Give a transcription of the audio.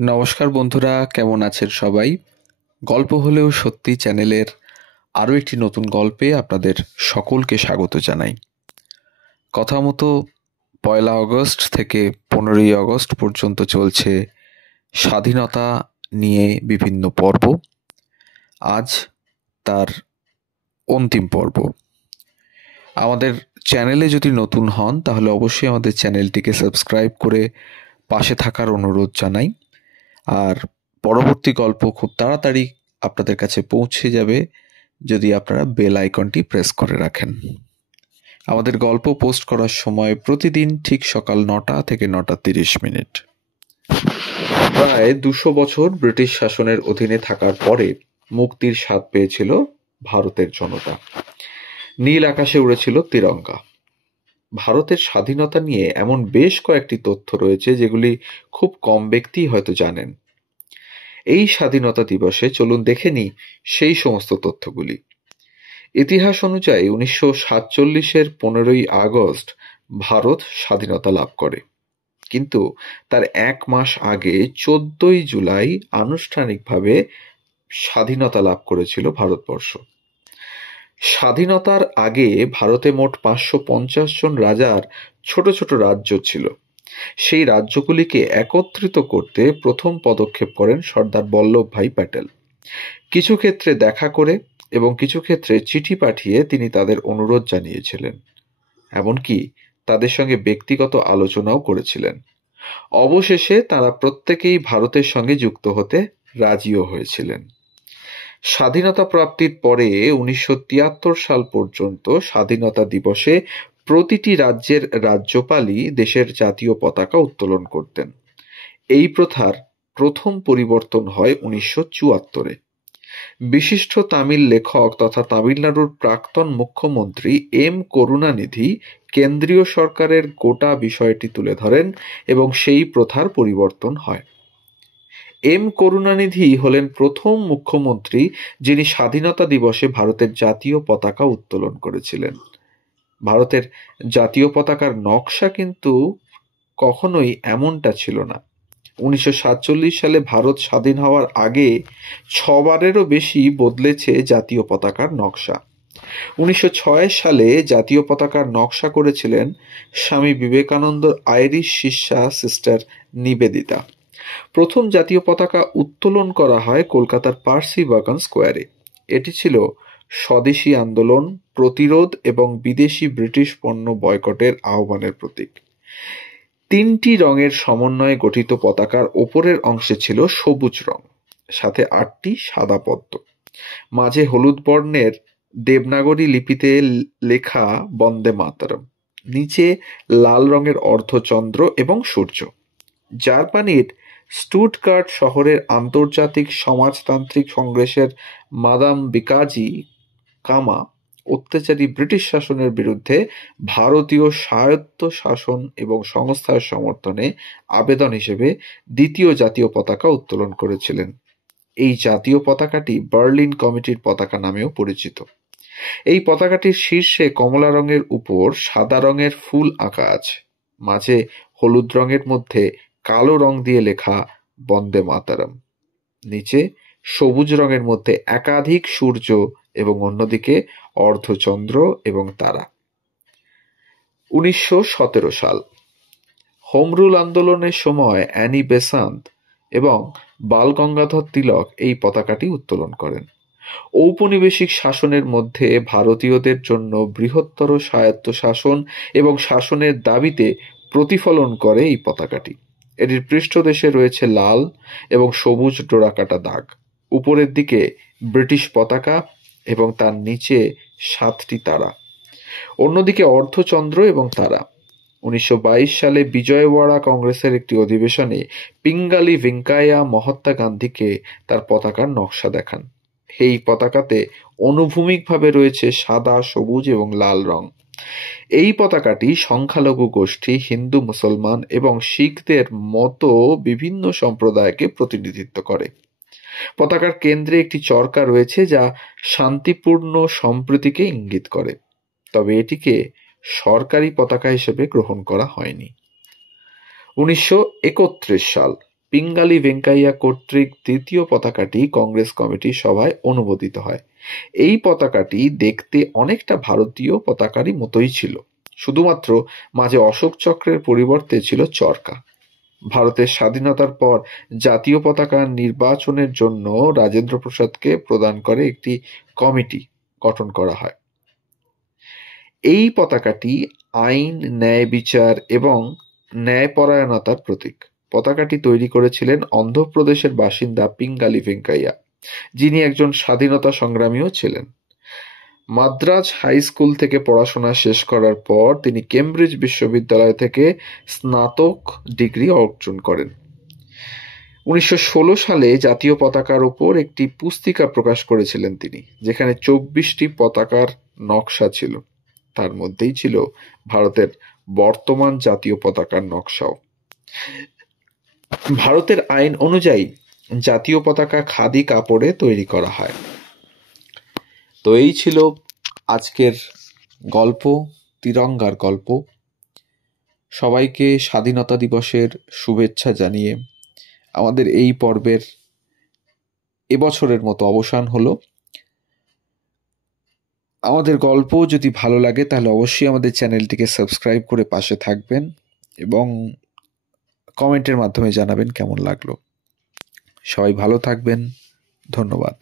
নমস্কার বন্ধুরা, কেমন আছেন সবাই? গল্প হলেও সত্যি চ্যানেলের আরও একটি নতুন গল্পে আপনাদের সকলকে স্বাগত জানাই। কথা মতো 1 আগস্ট থেকে 15 আগস্ট পর্যন্ত চলছে স্বাধীনতা নিয়ে বিভিন্ন পর্ব। আজ তার অন্তিম পর্ব। আমাদের চ্যানেলে যদি নতুন হন তাহলে অবশ্যই আমাদের চ্যানেলটিকে সাবস্ক্রাইব করে পাশে থাকার অনুরোধ জানাই। আর পরবর্তী গল্প খুব তাড়াতাড়ি আপনাদের কাছে পৌঁছে যাবে যদি আপনারা বেল আইকনটি প্রেস করে রাখেন। আমাদের গল্প পোস্ট করার সময় প্রতিদিন ঠিক সকাল 9টা থেকে 9:30। প্রায় 200 বছর ব্রিটিশ শাসনের অধীনে থাকার পরে মুক্তির স্বাদ পেয়েছিল ভারতের জনতা। নীল আকাশে উড়েছিল তিরঙ্গা। ভারতের স্বাধীনতা নিয়ে এমন বেশ কয়েকটি তথ্য রয়েছে যেগুলি খুব কম ব্যক্তি হয়তো জানেন। এই স্বাধীনতা দিবসে চলুন দেখে নিই সেই সমস্ত তথ্যগুলি। ইতিহাস অনুযায়ী 1947-এর 15ই আগস্ট ভারত স্বাধীনতা লাভ করে, কিন্তু তার 1 মাস আগে 14ই জুলাই আনুষ্ঠানিকভাবে স্বাধীনতা লাভ করেছিল ভারতবর্ষ। স্বাধীনতার আগে ভারতে মোট 550 জন রাজার ছোট ছোট রাজ্য ছিল। সেই রাজ্যগুলিকে একত্রিত করতে প্রথম পদক্ষেপ করেন সর্দার বল্লভভাই প্যাটেল। কিছু ক্ষেত্রে দেখা করে এবং কিছু ক্ষেত্রে চিঠি পাঠিয়ে তিনি তাদের অনুরোধ জানিয়েছিলেন, এমনকি তাদের সঙ্গে ব্যক্তিগত আলোচনাও করেছিলেন। অবশেষে তারা প্রত্যেকেই ভারতের সঙ্গে যুক্ত হতে রাজিও হয়েছিলেন। স্বাধীনতা প্রাপ্তির পরে 1973 সাল পর্যন্ত স্বাধীনতা দিবসে প্রতিটি রাজ্যের রাজ্যপালই দেশের জাতীয় পতাকা উত্তোলন করতেন। এই প্রথার প্রথম পরিবর্তন হয় 1974-এ। বিশিষ্ট তামিল লেখক তথা তামিলনাড়ুর প্রাক্তন মুখ্যমন্ত্রী এম করুণানিধি কেন্দ্রীয় সরকারের গোটা বিষয়টি তুলে ধরেন এবং সেই প্রথার পরিবর্তন হয়। এম করুণানিধি হলেন প্রথম মুখ্যমন্ত্রী যিনি স্বাধীনতা দিবসে ভারতের জাতীয় পতাকা উত্তোলন করেছিলেন। ভারতের জাতীয় পতাকার নকশা কিন্তু কখনোই এমনটা ছিল না। 1947 সালে ভারত স্বাধীন হওয়ার আগে 6 বারেরও বেশি বদলেছে জাতীয় পতাকার নকশা। 1906 সালে জাতীয় পতাকার নকশা করেছিলেন স্বামী বিবেকানন্দর আইরিশ শিষ্যা সিস্টার নিবেদিতা। প্রথম জাতীয় পতাকা উত্তোলন করা হয় কলকাতার পার্সি বাগান স্কোয়ারে। এটি ছিল স্বদেশী আন্দোলন, প্রতিরোধ এবং বিদেশি ব্রিটিশ পণ্য বয়কটের আহ্বানের প্রতীক। 3টি রঙের সমন্বয়ে গঠিত পতাকার ওপরের অংশে ছিল সবুজ রং, সাথে 8টি সাদা পদ্ম, মাঝে হলুদ বর্ণের দেবনাগরী লিপিতে লেখা বন্দে মাতরম, নিচে লাল রঙের অর্ধচন্দ্র এবং সূর্য। জার্মানির স্টুটগার্ট শহরের আন্তর্জাতিক সমাজতান্ত্রিক কংগ্রেসের মাদাম বিকাজি কামা অত্যাচারী ব্রিটিশ শাসনের বিরুদ্ধে ভারতীয় স্বায়ত্ত শাসন এবং সংস্থার সমর্থনে আবেদন হিসেবে দ্বিতীয় জাতীয় পতাকা উত্তোলন করেছিলেন। এই জাতীয় পতাকাটি বার্লিন কমিটির পতাকা নামেও পরিচিত। এই পতাকাটির শীর্ষে কমলা রঙের উপর সাদা রঙের ফুল আঁকা আছে, মাঝে হলুদ রঙের মধ্যে কালো রং দিয়ে লেখা বন্দে মাতরম, নিচে সবুজ রঙের মধ্যে একাধিক সূর্য এবং অন্যদিকে অর্ধচন্দ্র এবং তারা। 1917 সাল হোম রুল আন্দোলনের সময় অ্যানি বেসান্ত এবং বাল গঙ্গাধর তিলক এই পতাকাটি উত্তোলন করেন। ঔপনিবেশিক শাসনের মধ্যে ভারতীয়দের জন্য বৃহত্তর স্বায়ত্তশাসন এবং শাসনের দাবিতে প্রতিফলন করে এই পতাকাটি। এটির পৃষ্ঠদেশে রয়েছে লাল এবং সবুজ ডোরাকাটা দাগ, উপরের দিকে ব্রিটিশ পতাকা এবং তার নিচে 7টি তারা, অন্যদিকে অর্ধচন্দ্র এবং তারা। 1922 সালে বিজয়ওয়াড়া কংগ্রেসের একটি অধিবেশনে পিঙ্গালি ভেঙ্কাইয়া মহাত্মা গান্ধীকে তার পতাকার নকশা দেখান। এই পতাকাতে অনুভূমিকভাবে রয়েছে সাদা, সবুজ এবং লাল রং। এই পতাকাটি সংখ্যালঘু গোষ্ঠী, হিন্দু, মুসলমান এবং শিখদের মতো বিভিন্ন সম্প্রদায়কে প্রতিনিধিত্ব করে। পতাকার কেন্দ্রে একটি চরকা রয়েছে যা শান্তিপূর্ণ সম্প্রীতিকে ইঙ্গিত করে, তবে এটিকে সরকারি পতাকা হিসেবে গ্রহণ করা হয়নি। 1931 সাল পিঙ্গালি ভেঙ্কাইয়া কর্তৃক দ্বিতীয় পতাকাটি কংগ্রেস কমিটির সভায় অনুমোদিত হয়। এই পতাকাটি দেখতে অনেকটা ভারতীয় পতাকারই মতোই ছিল, শুধুমাত্র মাঝে অশোক চক্রের পরিবর্তে ছিল চরকা। ভারতের স্বাধীনতার পর জাতীয় পতাকা নির্বাচনের জন্য রাজেন্দ্র প্রসাদকে প্রদান করে একটি কমিটি গঠন করা হয়। এই পতাকাটি আইন, ন্যায় বিচার এবং ন্যায়পরায়ণতার প্রতীক। পতাকাটি তৈরি করেছিলেন অন্ধ্রপ্রদেশের বাসিন্দা পিঙ্গালি ভেঙ্কাইয়া, যিনি একজন স্বাধীনতা সংগ্রামীও ছিলেন। মাদ্রাজ হাই স্কুল থেকে পড়াশোনা শেষ করার পর তিনি কেমব্রিজ বিশ্ববিদ্যালয় থেকে স্নাতক ডিগ্রি অর্জন করেন। 1916 সালে জাতীয় পতাকার উপর একটি পুস্তিকা প্রকাশ করেছিলেন তিনি, যেখানে 24টি পতাকার নকশা ছিল। তার মধ্যেই ছিল ভারতের বর্তমান জাতীয় পতাকার নকশাও। ভারতের আইন অনুযায়ী জাতীয় পতাকা খাদি কাপড়ে তৈরি করা হয়। তো এই ছিল আজকের গল্প, তিরঙ্গার গল্প। সবাইকে স্বাধীনতা দিবসের শুভেচ্ছা জানিয়ে আমাদের এই পর্বের এবছরের মতো অবসান হলো। আমাদের গল্প যদি ভালো লাগে তাহলে অবশ্যই আমাদের চ্যানেলটিকে সাবস্ক্রাইব করে পাশে থাকবেন এবং কমেন্টের মাধ্যমে জানাবেন কেমন লাগলো। সবাই ভালো থাকবেন। ধন্যবাদ।